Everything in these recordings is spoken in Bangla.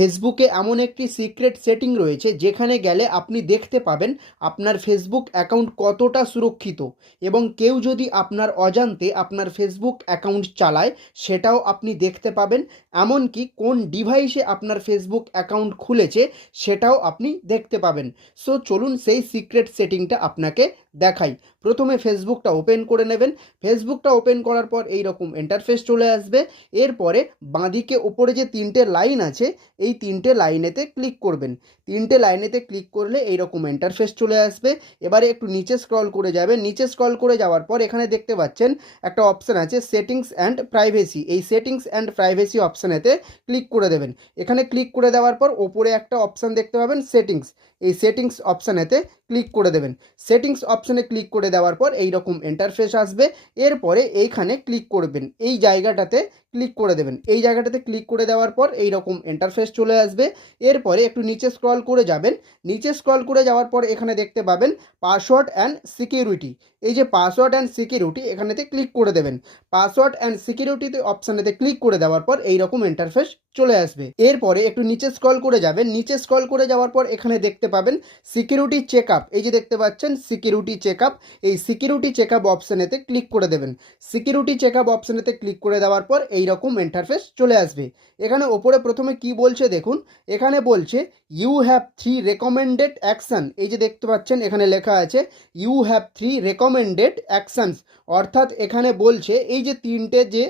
ফেসবুকে এমন একটি সিক্রেট সেটিং রয়েছে যেখানে গেলে আপনি দেখতে পাবেন আপনার ফেসবুক অ্যাকাউন্ট কতটা সুরক্ষিত, এবং কেউ যদি আপনার অজান্তে আপনার ফেসবুক অ্যাকাউন্ট চালায় সেটাও আপনি দেখতে পাবেন। এমনকি কোন ডিভাইসে আপনার ফেসবুক অ্যাকাউন্ট খুলেছে সেটাও আপনি দেখতে পাবেন। সো চলুন সেই সিক্রেট সেটিংটা আপনাকে দেখাই। প্রথমে ফেসবুকটা ওপেন করে নেবেন। ফেসবুকটা ওপেন করার পর এই রকম ইন্টারফেস চলে আসবে। এরপরে বাঁদিকে ওপরে যে তিনটে লাইন আছে এই তিনটে লাইনেতে ক্লিক করবেন। তিনটে লাইনেতে ক্লিক করলে এইরকম ইন্টারফেস চলে আসবে। এবারে একটু নিচে স্ক্রল করে যাবেন। নিচে স্ক্রল করে যাওয়ার পর এখানে দেখতে পাচ্ছেন একটা অপশান আছে সেটিংস অ্যান্ড প্রাইভেসি। এই সেটিংস অ্যান্ড প্রাইভেসি অপশানেতে ক্লিক করে দেবেন। এখানে ক্লিক করে দেওয়ার পর ওপরে একটা অপশান দেখতে পাবেন সেটিংস। এই সেটিংস অপশানেতে ক্লিক করে দেবেন। সেটিংস অপশানে ক্লিক করে দেওয়ার পর এইরকম ইন্টারফেস আসবে। এরপরে এইখানে ক্লিক করবেন, এই জায়গাটাতে ক্লিক করে দেবেন। এই জায়গাটাতে ক্লিক করে দেওয়ার পর এই রকম ইন্টারফেস চলে আসবে। এরপরে একটু নিচে স্ক্রল করে যাবেন। নিচে স্ক্রল করে যাওয়ার পর এখানে দেখতে পাবেন পাসওয়ার্ড অ্যান্ড সিকিউরিটি। এই যে পাসওয়ার্ড অ্যান্ড সিকিউরিটি এখানেতে ক্লিক করে দেবেন। পাসওয়ার্ড অ্যান্ড সিকিউরিটিতে অপশানেতে ক্লিক করে দেওয়ার পর এই রকম ইন্টারফেস চলে আসবে। এরপরে একটু নিচে স্ক্রল করে যাবেন। নিচে স্ক্রল করে যাওয়ার পর এখানে দেখতে পাবেন সিকিউরিটি চেকআপ। এই যে দেখতে পাচ্ছেন সিকিউরিটি চেকআপ। এই সিকিউরিটি চেকআপ অপশানেতে ক্লিক করে দেবেন। সিকিউরিটি চেকআপ অপশানেতে ক্লিক করে দেওয়ার পর এইরকম ইন্টারফেস চলে আসবে। এখানে ওপরে প্রথমে কি বলছে দেখুন, এখানে বলছে ইউ হ্যাভ 3 রেকমেন্ডেড অ্যাকশন। এই যে দেখতে পাচ্ছেন এখানে লেখা আছে ইউ হ্যাভ 3 রেকমেন্ডেড অ্যাকশনস। অর্থাৎ এখানে বলছে এই যে তিনটে যে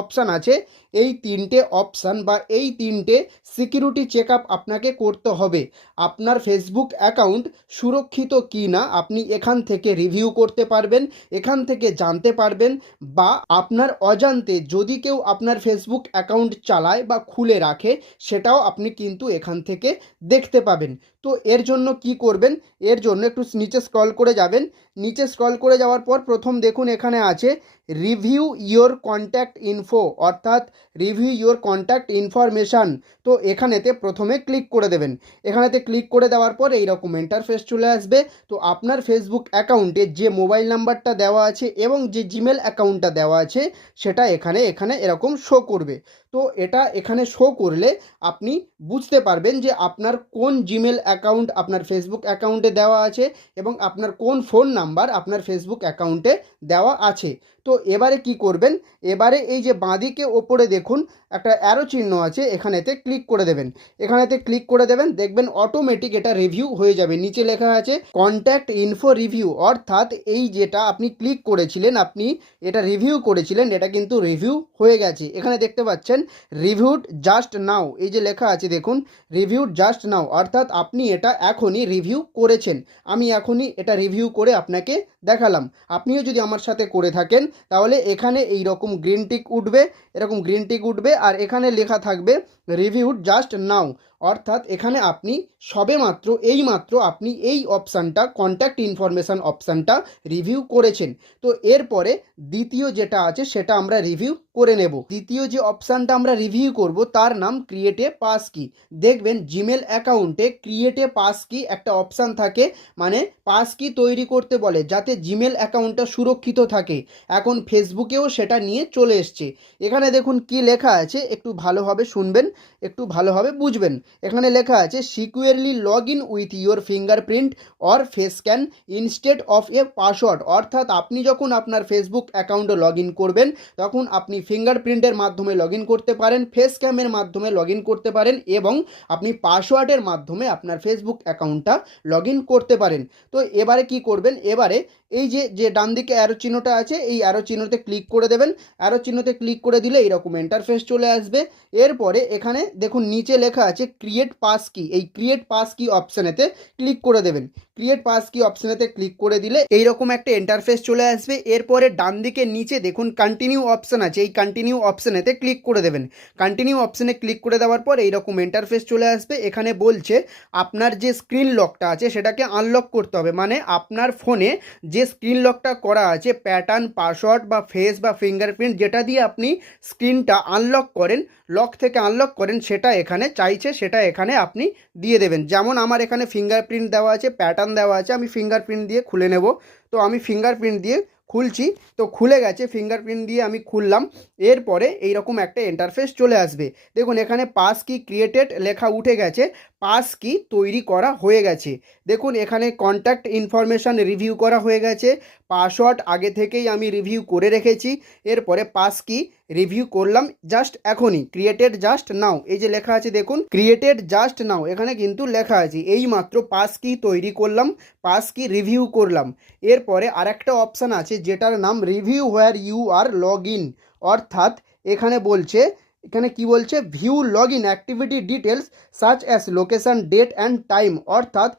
অপশান আছে এই তিনটে অপশান বা এই তিনটে সিকিউরিটি চেকআপ আপনাকে করতে হবে। আপনার ফেসবুক অ্যাকাউন্ট সুরক্ষিত কি না আপনি এখান থেকে রিভিউ করতে পারবেন, এখান থেকে জানতে পারবেন, বা আপনার অজান্তে যদি কেউ আপনার ফেসবুক অ্যাকাউন্ট চালায় বা খুলে রাখে সেটাও আপনি কিন্তু এখান থেকে দেখতে পাবেন। তো এর জন্য কি করবেন, এর জন্য একটু নিচে স্ক্রল করে যাবেন। নিচে স্ক্রল করে যাওয়ার পর প্রথম দেখুন এখানে আছে রিভিউ ইয়োর কন্ট্যাক্ট ইনফো, অর্থাৎ রিভিউ ইয়োর কন্ট্যাক্ট ইনফরমেশান। তো এখানেতে প্রথমে ক্লিক করে দেবেন। এখানেতে ক্লিক করে দেওয়ার পর এইরকম ইন্টারফেস চলে আসবে। তো আপনার ফেসবুক অ্যাকাউন্টে যে মোবাইল নাম্বারটা দেওয়া আছে এবং যে জিমেল অ্যাকাউন্টটা দেওয়া আছে সেটা এখানে এরকম শো করবে। তো এটা এখানে শো করলে আপনি বুঝতে পারবেন যে আপনার কোন জিমেল অ্যাকাউন্ট আপনার ফেসবুক অ্যাকাউন্টে দেওয়া আছে এবং আপনার কোন ফোন নাম্বার আপনার ফেসবুক অ্যাকাউন্টে দেওয়া আছে। তো এবারে কি করবেন, এবারে এই যে বাঁদিকে ওপরে দেখুন একটা অ্যারো চিহ্ন আছে, এখানেতে ক্লিক করে দেবেন। এখানেতে ক্লিক করে দেবেন, দেখবেন অটোমেটিক এটা রিভিউ হয়ে যাবে। নিচে লেখা আছে কন্ট্যাক্ট ইনফো রিভিউ, অর্থাৎ এই যেটা আপনি ক্লিক করেছিলেন, আপনি এটা রিভিউ করেছিলেন, এটা কিন্তু রিভিউ হয়ে গেছে। এখানে দেখতে পাচ্ছেন রিভিউড জাস্ট নাও, এই যে লেখা আছে দেখুন রিভিউড জাস্ট নাও, অর্থাৎ আপনি এটা এখনই রিভিউ করেছেন। আমি এখনই এটা রিভিউ করে আপনাকে দেখালাম। আপনিও যদি আমার সাথে করে থাকেন তাহলে এখানে এই রকম গ্রিন টিক উঠবে, এরকম গ্রিন টিক উঠবে, আর এখানে লেখা থাকবে রিভিউড জাস্ট নাও, অর্থাৎ এখানে আপনি সবেমাত্র এইমাত্র আপনি এই অপশানটা কন্ট্যাক্ট ইনফরমেশান অপশানটা রিভিউ করেছেন। তো এরপরে দ্বিতীয় যেটা আছে সেটা আমরা রিভিউ করে নেব। দ্বিতীয় যে অপশানটা আমরা রিভিউ করব তার নাম ক্রিয়েট এ পাস কি। দেখবেন জিমেল অ্যাকাউন্টে ক্রিয়েট এ পাস কি একটা অপশান থাকে, মানে পাস কি তৈরি করতে বলে যাতে জিমেল অ্যাকাউন্টটা সুরক্ষিত থাকে। এখন ফেসবুকেও সেটা নিয়ে চলে এসছে। এখানে দেখুন কি লেখা আছে, একটু ভালোভাবে শুনবেন, একটু ভালোভাবে বুঝবেন। এখানে লেখা আছে securely log in with your fingerprint or face scan instead of A password, অর্থাৎ আপনি যখন আপনার ফেসবুক অ্যাকাউন্টে লগ ইন করবেন তখন আপনি ফিঙ্গারপ্রিন্টের মাধ্যমে লগ ইন করতে পারেন, ফেস ক্যামের মাধ্যমে লগ ইন করতে পারেন, এবং আপনি পাসওয়ার্ডের মাধ্যমে আপনার ফেসবুক অ্যাকাউন্টটা লগ ইন করতে পারেন। তো এবারে কি করবেন, এবারে এই যে ডান দিকে অ্যারো চিহ্নটা আছে এই অ্যারো চিহ্নতে ক্লিক করে দেবেন। অ্যারো চিহ্নতে ক্লিক করে দিলে এইরকম ইন্টারফেস চলে আসবে। এরপরে এখানে দেখুন নিচে লেখা আছে ক্রিয়েট পাস কি, এই ক্রিয়েট পাস কি অপশানেতে ক্লিক করে দেবেন। ক্রিয়েট পাস কি অপশানেতে ক্লিক করে দিলে এইরকম একটা ইন্টারফেস চলে আসবে। এরপরে ডান দিকে নিচে দেখুন কন্টিনিউ অপশান আছে, এই কন্টিনিউ অপশানেতে ক্লিক করে দেবেন। কন্টিনিউ অপশানে ক্লিক করে দেওয়ার পর এইরকম ইন্টারফেস চলে আসবে। এখানে বলছে আপনার যে স্ক্রিন লকটা আছে সেটাকে আনলক করতে হবে, মানে আপনার ফোনে যে স্ক্রিন লকটা করা আছে প্যাটার্ন, পাসওয়ার্ড বা ফেস বা ফিঙ্গারপ্রিন্ট যেটা দিয়ে আপনি স্ক্রিনটা আনলক করেন, লক থেকে আনলক করেন, সেটা এখানে চাইছে, সেটা এখানে আপনি দিয়ে দেবেন। যেমন আমার এখানে ফিঙ্গারপ্রিন্ট দেওয়া আছে, প্যাটার্ন দেওয়া আছে, আমি ফিঙ্গারপ্রিন্ট দিয়ে খুলে নেব। তো আমি ফিঙ্গারপ্রিন্ট দিয়ে খুলছি, তো খুলে গেছে, ফিঙ্গারপ্রিন্ট দিয়ে আমি খুললাম। এরপরে এইরকম একটা ইন্টারফেস চলে আসবে। দেখুন এখানে পাস কি ক্রিয়েটেড লেখা উঠে গেছে, পাস কি তৈরি করা হয়ে গেছে। দেখুন এখানে কন্ট্যাক্ট ইনফরমেশান রিভিউ করা হয়ে গেছে, পাসওয়ার্ড আগে থেকেই আমি রিভিউ করে রেখেছি। এরপরে পাস কি রিভিউ করলাম জাস্ট এখনই, ক্রিয়েটেড জাস্ট নাও, এই যে লেখা আছে দেখুন ক্রিয়েটেড জাস্ট নাও, এখানে কিন্তু লেখা আছে এই মাত্র পাস কি তৈরি করলাম, পাস কি রিভিউ করলাম। এরপরে আরেকটা অপশান আছে যেটার নাম review where you are log in, অর্থাৎ এখানে বলছে, এখানে কি বলছে, view log in activity details such as location date and time, অর্থাৎ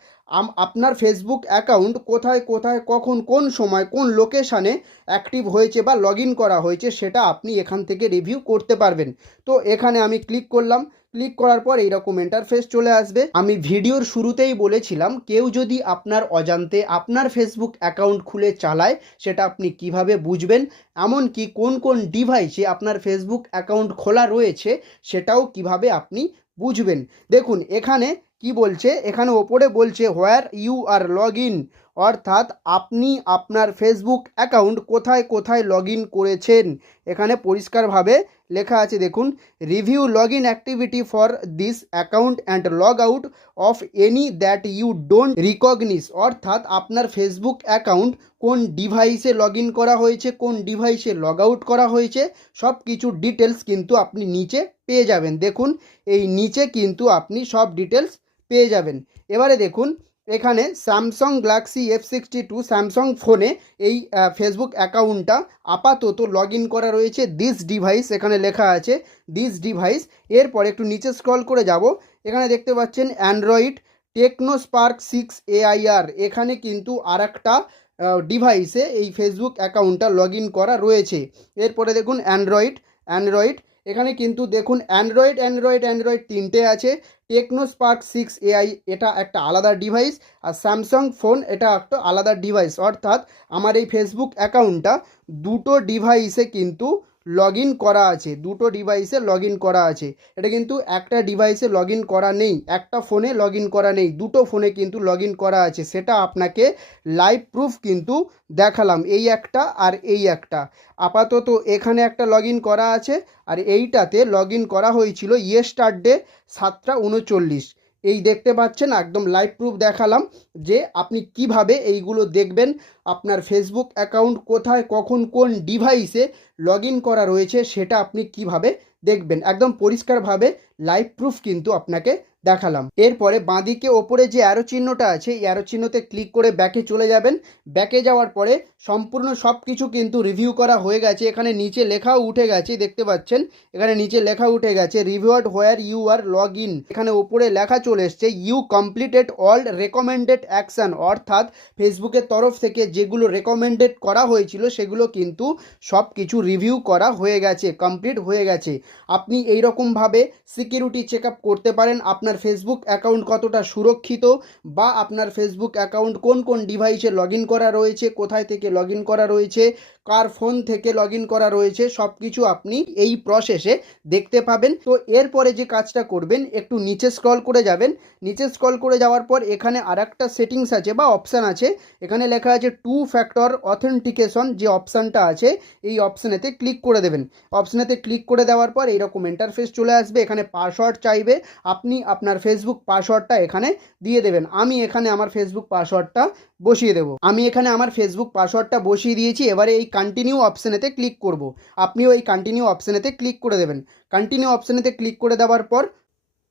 আপনার ফেসবুক অ্যাকাউন্ট কোথায় কোথায় কখন কোন সময় কোন লোকেশানে অ্যাক্টিভ হয়েছে বা লগ ইন করা হয়েছে সেটা আপনি এখান থেকে রিভিউ করতে পারবেন। তো এখানে আমি ক্লিক করলাম, ক্লিক করার পর এইরকম ইন্টারফেস চলে আসবে। আমি ভিডিওর শুরুতেই বলেছিলাম কেউ যদি আপনার অজান্তে আপনার ফেসবুক অ্যাকাউন্ট খুলে চালায় সেটা আপনি কিভাবে বুঝবেন, এমনকি কোন কোন ডিভাইসে আপনার ফেসবুক অ্যাকাউন্ট খোলা রয়েছে সেটাও কিভাবে আপনি বুঝবেন। দেখুন এখানে কি বলছে, এখানে ওপরে বলছে where you are log in, অর্থাৎ আপনি আপনার ফেসবুক অ্যাকাউন্ট কোথায় কোথায় লগ ইন করেছেন। এখানে পরিষ্কারভাবে লেখা আছে দেখুন, review log in activity for this account and log out of any that you don't recognise, অর্থাৎ আপনার ফেসবুক অ্যাকাউন্ট কোন ডিভাইসে লগ ইন করা হয়েছে, কোন ডিভাইসে লগ আউট করা হয়েছে, সব কিছু ডিটেলস কিন্তু আপনি নিচে পেয়ে যাবেন। দেখুন এই নিচে কিন্তু আপনি সব ডিটেলস পেয়ে যাবেন। এবারে দেখুন এখানে স্যামসাং গ্যালাক্সি F62 স্যামসাং ফোনে এই ফেসবুক অ্যাকাউন্টটা আপাতত লগ ইন করা রয়েছে, দিস ডিভাইস এখানে লেখা আছে দিস ডিভাইস। এরপর একটু নিচে স্ক্রল করে যাব, এখানে দেখতে পাচ্ছেন অ্যান্ড্রয়েড টেকনো স্পার্ক 6 AIR, এখানে কিন্তু আর একটা ডিভাইসে এই ফেসবুক অ্যাকাউন্টটা লগ ইন করা রয়েছে। এরপরে দেখুন অ্যান্ড্রয়েড এখানে কিন্তু দেখুন অ্যান্ড্রয়েড তিনটে আছে, টেকনো স্পার্ক 6 AI এটা একটা আলাদা ডিভাইস, আর স্যামসাং ফোন এটা একটা আলাদা ডিভাইস, অর্থাৎ আমার এই ফেসবুক অ্যাকাউন্টটা দুটো ডিভাইসে কিন্তু লগ ইন করা আছে, দুটো ডিভাইসে লগ ইন করা আছে। এটা কিন্তু একটা ডিভাইসে লগ ইন করা নেই, একটা ফোনে লগ ইন করা নেই, দুটো ফোনে কিন্তু লগ ইন করা আছে। সেটা আপনাকে লাইভ প্রুফ কিন্তু দেখালাম, এই একটা আর এই একটা। আপাতত এখানে একটা লগ ইন করা আছে, আর এইটাতে লগ ইন করা হয়েছিল ইয়েস্টারডে 7:39। এই দেখতে পাচ্ছেন একদম লাইভ প্রুফ দেখালাম যে আপনি কিভাবে এইগুলো দেখবেন, আপনার ফেসবুক অ্যাকাউন্ট কোথায় কখন কোন ডিভাইসে লগ ইন করা রয়েছে সেটা আপনি কিভাবে দেখবেন, একদম পরিষ্কারভাবে লাইভ প্রুফ কিন্তু আপনাকে দেখালাম। এরপরে বাঁদিকে ওপরে যে অ্যারো চিহ্নটা আছে এই অ্যারো চিহ্নতে ক্লিক করে ব্যাকে চলে যাবেন। ব্যাকে যাওয়ার পরে সম্পূর্ণ সব কিছু কিন্তু রিভিউ করা হয়ে গেছে। এখানে নিচে লেখাও উঠে গেছে, দেখতে পাচ্ছেন এখানে নিচে লেখা উঠে গেছে reviewed where you are log in, এখানে ওপরে লেখা চলে এসছে you completed all recommended action, অর্থাৎ ফেসবুকের তরফ থেকে যেগুলো রেকমেন্ডেড করা হয়েছিল সেগুলো কিন্তু সব কিছু রিভিউ করা হয়ে গেছে, কমপ্লিট হয়ে গেছে। আপনি এইরকমভাবে সিকিউরিটি চেক আপ করতে পারেন আপনার ফেসবুক অ্যাকাউন্ট কতটা সুরক্ষিত, বা আপনার ফেসবুক অ্যাকাউন্ট কোন কোন ডিভাইসে লগ ইন করা রয়েছে, কোথায় থেকে লগ ইন করা রয়েছে, কার ফোন থেকে লগ ইন করা রয়েছে, সব কিছু আপনি এই প্রসেসে দেখতে পাবেন। তো এরপরে যে কাজটা করবেন, একটু নিচে স্ক্রল করে যাবেন। নিচে স্ক্রল করে যাওয়ার পর এখানে আরেকটা সেটিংস আছে বা অপশান আছে, এখানে লেখা আছে 2 ফ্যাক্টর অথেন্টিকেশন, যে অপশানটা আছে এই অপশানেতে ক্লিক করে দেবেন। অপশানেতে ক্লিক করে দেওয়ার পর এইরকম ইন্টারফেস চলে আসবে, এখানে পাসওয়ার্ড চাইবে, আপনি আপনার ফেসবুক পাসওয়ার্ডটা এখানে দিয়ে দেবেন। আমি এখানে আমার ফেসবুক পাসওয়ার্ডটা বসিয়ে দেবো। আমি এখানে আমার ফেসবুক পাসওয়ার্ডটা বসিয়ে দিয়েছি। এবারে এই কন্টিনিউ অপশানেতে ক্লিক করব। আপনিও এই কন্টিনিউ অপশানেতে ক্লিক করে দেবেন। কন্টিনিউ অপশানেতে ক্লিক করে দেওয়ার পর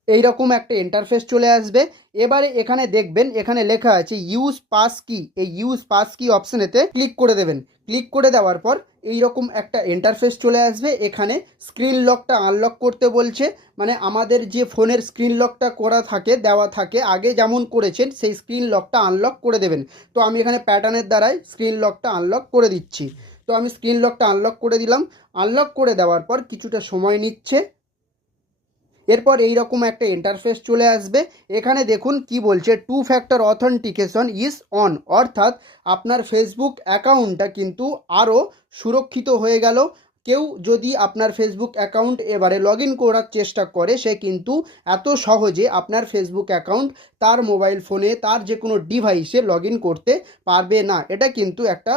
এইরকম একটা ইন্টারফেস চলে আসবে। এবারে এখানে দেখবেন এখানে লেখা আছে ইউজ পাস কি, এই ইউজ পাস কি অপশানেতে ক্লিক করে দেবেন। ক্লিক করে দেওয়ার পর এইরকম একটা ইন্টারফেস চলে আসবে। এখানে স্ক্রিন লকটা আনলক করতে বলছে, মানে আমাদের যে ফোনের স্ক্রিন লকটা করা থাকে, দেওয়া থাকে, আগে যেমন করেছেন সেই স্ক্রিন লকটা আনলক করে দেবেন। তো আমি এখানে প্যাটার্নের দ্বারাই স্ক্রিন লকটা আনলক করে দিচ্ছি। তো আমি স্ক্রিন লকটা আনলক করে দিলাম। আনলক করে দেওয়ার পর কিছুটা সময় নিচ্ছে। এরপর এইরকম একটা ইন্টারফেস চলে আসবে। এখানে দেখুন কি বলছে, 2 ফ্যাক্টর অথেন্টিকেশন ইজ অন, অর্থাৎ আপনার ফেসবুক অ্যাকাউন্টটা কিন্তু আরও সুরক্ষিত হয়ে গেল। কেউ যদি আপনার ফেসবুক অ্যাকাউন্ট এবারে লগ ইন করার চেষ্টা করে, সে কিন্তু এত সহজে আপনার ফেসবুক অ্যাকাউন্ট তার মোবাইল ফোনে তার যে কোনো ডিভাইসে লগ ইন করতে পারবে না। এটা কিন্তু একটা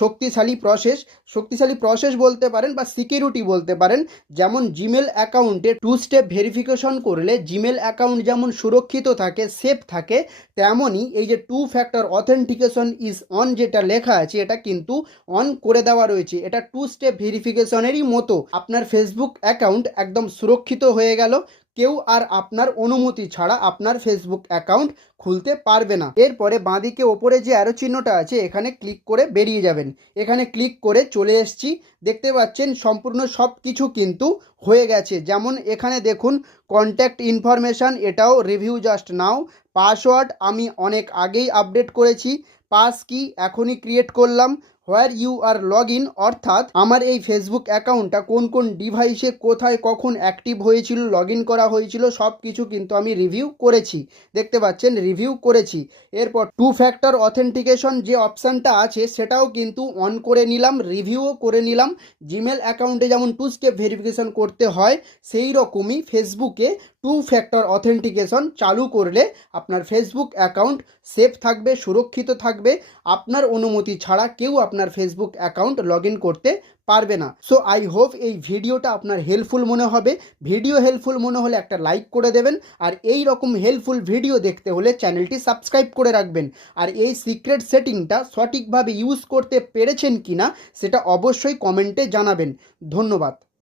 শক্তিশালী প্রসেস বলতে পারেন বা সিকিউরিটি বলতে পারেন। যেমন জিমেল অ্যাকাউন্টে 2 স্টেপ ভেরিফিকেশন করলে জিমেল অ্যাকাউন্ট যেমন সুরক্ষিত থাকে, সেফ থাকে, তেমনই এই যে 2 ফ্যাক্টর অথেন্টিকেশন ইজ অন যেটা লেখা আছে এটা কিন্তু অন করে দেওয়া রয়েছে। এটা 2 স্টেপ ভেরিফিকেশনেরই মতো। আপনার ফেসবুক অ্যাকাউন্ট একদম সুরক্ষিত হয়ে গেল। কেউ আর আপনার অনুমতি ছাড়া আপনার ফেসবুক অ্যাকাউন্ট খুলতে পারবে না। এরপরে বাঁদিকে ওপরে যে অ্যারো চিহ্নটা আছে এখানে ক্লিক করে বেরিয়ে যাবেন। এখানে ক্লিক করে চলে এসেছি। দেখতে পাচ্ছেন সম্পূর্ণ সব কিছু কিন্তু হয়ে গেছে। যেমন এখানে দেখুন কন্ট্যাক্ট ইনফরমেশান, এটাও রিভিউ জাস্ট নাও। পাসওয়ার্ড আমি অনেক আগেই আপডেট করেছি। পাস কি এখনই ক্রিয়েট করলাম। Where you are log in, অর্থাৎ আমার এই ফেসবুক অ্যাকাউন্টটা কোন কোন ডিভাইসে কোথায় কখন অ্যাক্টিভ হয়েছিল, লগ ইন করা হয়েছিল, সব কিছু কিন্তু আমি রিভিউ করেছি। দেখতে পাচ্ছেন রিভিউ করেছি। এরপর 2 ফ্যাক্টর অথেন্টিকেশন যে অপশানটা আছে সেটাও কিন্তু অন করে নিলাম, রিভিউও করে নিলাম। জিমেল অ্যাকাউন্টে যেমন 2 স্টেপ ভেরিফিকেশন করতে হয় সেই রকমই ফেসবুকে 2 ফ্যাক্টর অথেন্টিকেশন চালু করলে আপনার ফেসবুক অ্যাকাউন্ট সেফ থাকবে, সুরক্ষিত থাকবে। আপনার অনুমতি ছাড়া কেউ আপনার ফেসবুক অ্যাকাউন্ট লগ ইন করতে পারবে না। সো আই হোপ এই ভিডিওটা আপনার হেল্পফুল মনে হবে। ভিডিও হেল্পফুল মনে হলে একটা লাইক করে দেবেন। আর এই রকম হেল্পফুল ভিডিও দেখতে হলে চ্যানেলটি সাবস্ক্রাইব করে রাখবেন। আর এই সিক্রেট সেটিংটা সঠিকভাবে ইউজ করতে পেরেছেন কিনা সেটা অবশ্যই কমেন্টে জানাবেন। ধন্যবাদ।